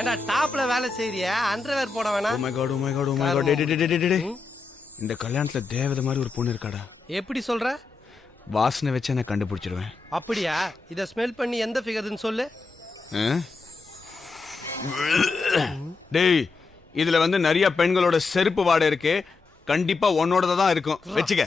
ஏண்டா டாப்ல வேலை செய்யறியா அண்டர்வேர் போட வேணாம். Oh my god, oh my god, oh my god. டேய். இந்த கல்யாணத்துல தேவதை மாதிரி ஒரு பொண்ணு இருக்காடா. எப்படி சொல்ற? வாசனை வச்சு நான் கண்டுபிடிச்சிடுவேன். அப்படியா? இத ஸ்மெல் பண்ணி எந்த ஃபிகர்னு சொல்லு. டேய் இதுல வந்து நிறைய பெண்களோட செருப்பு வாடை இருக்கு. கண்டிப்பா உன்னோட தான் இருக்கும். வெச்சுக்க.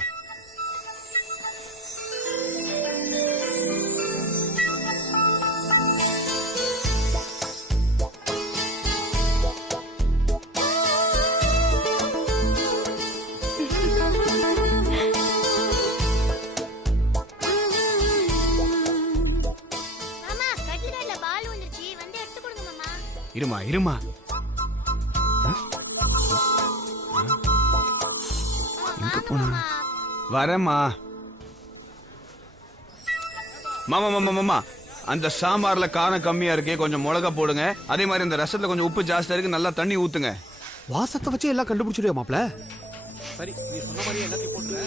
இருமா வரமா மாமா அந்த சாம்பார்ல காரம் கம்மியா இருக்கு, கொஞ்சம் மிளகா போடுங்க. அதே மாதிரி இந்த ரசத்துல கொஞ்சம் உப்பு ஜாஸ்தியா இருக்கு, நல்லா தண்ணி ஊத்துங்க. வாசத்தை வச்சு எல்லாம் கண்டுபிடிச்சிடுயா மாப்ள. சரி நீ சொன்ன மாதிரி எல்லாத்தையும் போட்டுற.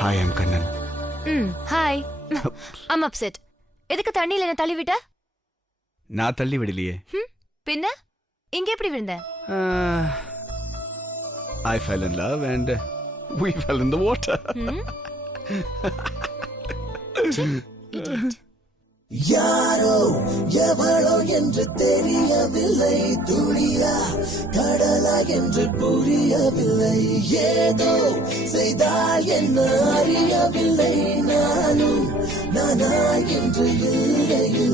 Hi I'm Kannan. Hi. I'm upset. எதுக்கு தண்ணியில என்ன தள்ளி விட்ட? நான் தள்ளி விடலையே. பின்ன இங்க எப்படி விழுந்த? I fell in love and we fell in the water. யாரோ எவளோ என்று தெரியவில்லை, துளியா கடலா என்று புரியவில்லை, ஏதோ செய்தால் என்ன அறியவில்லை, நானும் நானா என்று இல்லை.